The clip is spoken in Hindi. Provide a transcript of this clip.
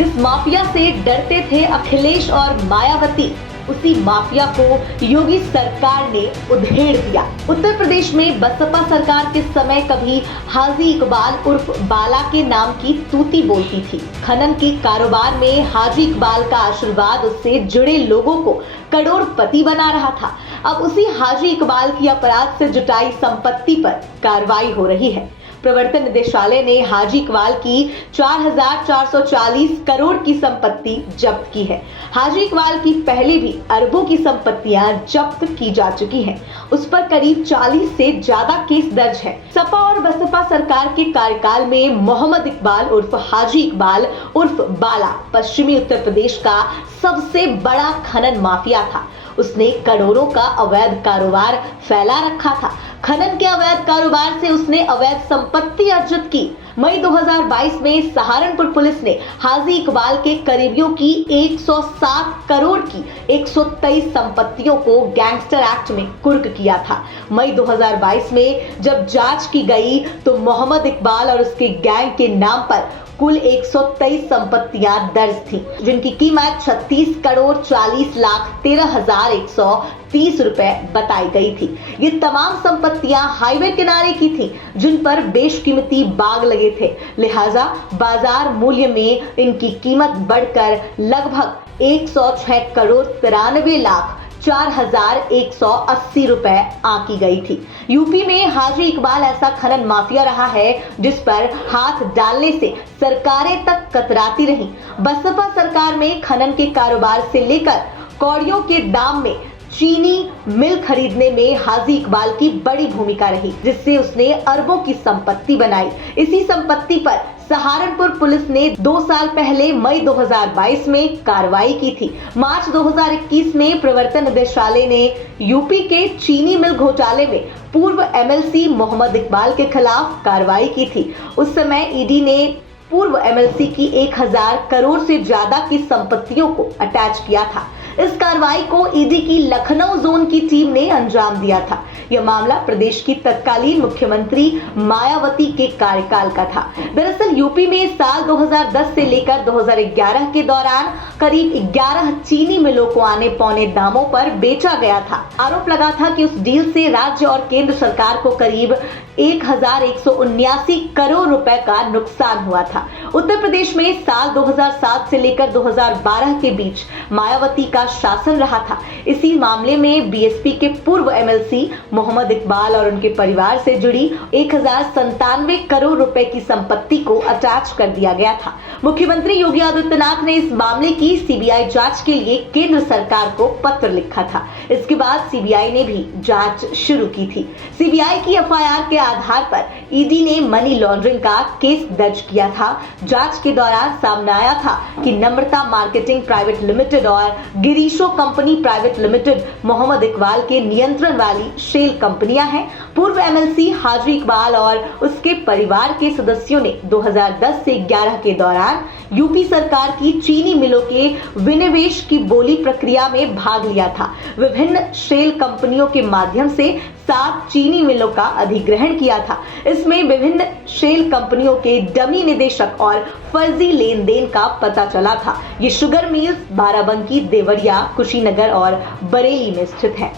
जिस माफिया से डरते थे अखिलेश और मायावती, उसी माफिया को योगी सरकार ने उधेड़ दिया। उत्तर प्रदेश में बसपा सरकार के समय कभी हाजी इकबाल उर्फ बाला के नाम की तूती बोलती थी। खनन के कारोबार में हाजी इकबाल का आशीर्वाद उससे जुड़े लोगों को करोड़पति बना रहा था। अब उसी हाजी इकबाल की अपराध से जुटाई संपत्ति पर कार्रवाई हो रही है। प्रवर्तन निदेशालय ने हाजी इकबाल की 4,440 करोड़ की संपत्ति जब्त की है। हाजी इकबाल की पहले भी अरबों की संपत्तियां जब्त की जा चुकी हैं। उस पर करीब 40 से ज्यादा केस दर्ज है। सपा और बसपा सरकार के कार्यकाल में मोहम्मद इकबाल उर्फ हाजी इकबाल उर्फ बाला पश्चिमी उत्तर प्रदेश का सबसे बड़ा खनन माफिया था। उसने करोड़ों का अवैध कारोबार फैला रखा था। खनन के अवैध कारोबार से उसने अवैध संपत्ति अर्जित की। मई 2022 में सहारनपुर पुलिस ने हाजी इकबाल के करीबियों की 107 करोड़ की 123 संपत्तियों को गैंगस्टर एक्ट में कुर्क किया था। मई 2022 में जब जांच की गई तो मोहम्मद इकबाल और उसके गैंग के नाम पर कुल 123 संपत्तियां दर्ज थीं, जिनकी कीमत 36 करोड़ 40 लाख 13,130 रुपए बताई गई थी। ये तमाम संपत्तियां हाईवे किनारे की थीं, जिन पर बेशकीमती बाग लगे थे। लिहाजा बाजार मूल्य में इनकी कीमत बढ़कर लगभग 106 करोड़ 93 लाख 4,180 रुपए आंकी गई थी। यूपी में हाजी इकबाल ऐसा खनन माफिया रहा है जिस पर हाथ डालने से सरकारें तक कतराती रहीं। बसपा सरकार में खनन के कारोबार से लेकर कौड़ियों के दाम में चीनी मिल खरीदने में हाजी इकबाल की बड़ी भूमिका रही, जिससे उसने अरबों की संपत्ति बनाई। इसी संपत्ति पर सहारनपुर पुलिस ने 2 साल पहले मई 2022 में कार्रवाई की थी। मार्च 2021 में प्रवर्तन निदेशालय ने यूपी के चीनी मिल घोटाले में पूर्व एमएलसी मोहम्मद इकबाल के खिलाफ कार्रवाई की थी। उस समय ईडी ने पूर्व एमएलसी की 1000 करोड़ से ज्यादा की संपत्तियों को अटैच किया था। इस कार्रवाई को ईडी की लखनऊ जोन की टीम ने अंजाम दिया था। यह मामला प्रदेश की तत्कालीन मुख्यमंत्री मायावती के कार्यकाल का था। दरअसल यूपी में साल 2010 से लेकर 2011 के दौरान करीब 11 चीनी मिलों को आने पौने दामों पर बेचा गया था। आरोप लगा था कि उस डील से राज्य और केंद्र सरकार को करीब 1,179 करोड़ रुपए का नुकसान हुआ था। उत्तर प्रदेश में साल 2007 से लेकर 2012 के बीच मायावती का शासन रहा था। इसी मामले में बीएसपी के पूर्व एमएलसी मोहम्मद इकबाल और उनके परिवार से जुड़ी 1,097 करोड़ रुपए की संपत्ति को अटैच कर दिया गया था। मुख्यमंत्री योगी आदित्यनाथ ने इस मामले की सीबीआई जांच के लिए केंद्र सरकार को पत्र लिखा था। इसके बाद सीबीआई ने भी जांच शुरू की थी। सीबीआई की एफआईआर के आधार पर ईडी ने मनी लॉन्ड्रिंग का केस दर्ज किया था। जांच के दौरान सामने आया था कि नम्रता मार्केटिंग प्राइवेट लिमिटेड और गिरीशो company private limited Mohammad Iqbal के नियंत्रण वाली शेल कंपनियां हैं। पूर्व एमएलसी हाजी इकबाल और उसके परिवार के सदस्यों ने 2010 से 11 के दौरान यूपी सरकार की चीनी मिलों के विनिवेश की बोली प्रक्रिया में भाग लिया था। विभिन्न शेल कंपनियों के माध्यम से 7 चीनी मिलों का अधिग्रहण किया था। इसमें विभिन्न शेल कंपनियों के डमी निदेशक और फर्जी लेन देन का पता चला था। ये शुगर मिल्स बाराबंकी, देवरिया, कुशीनगर और बरेली में स्थित है।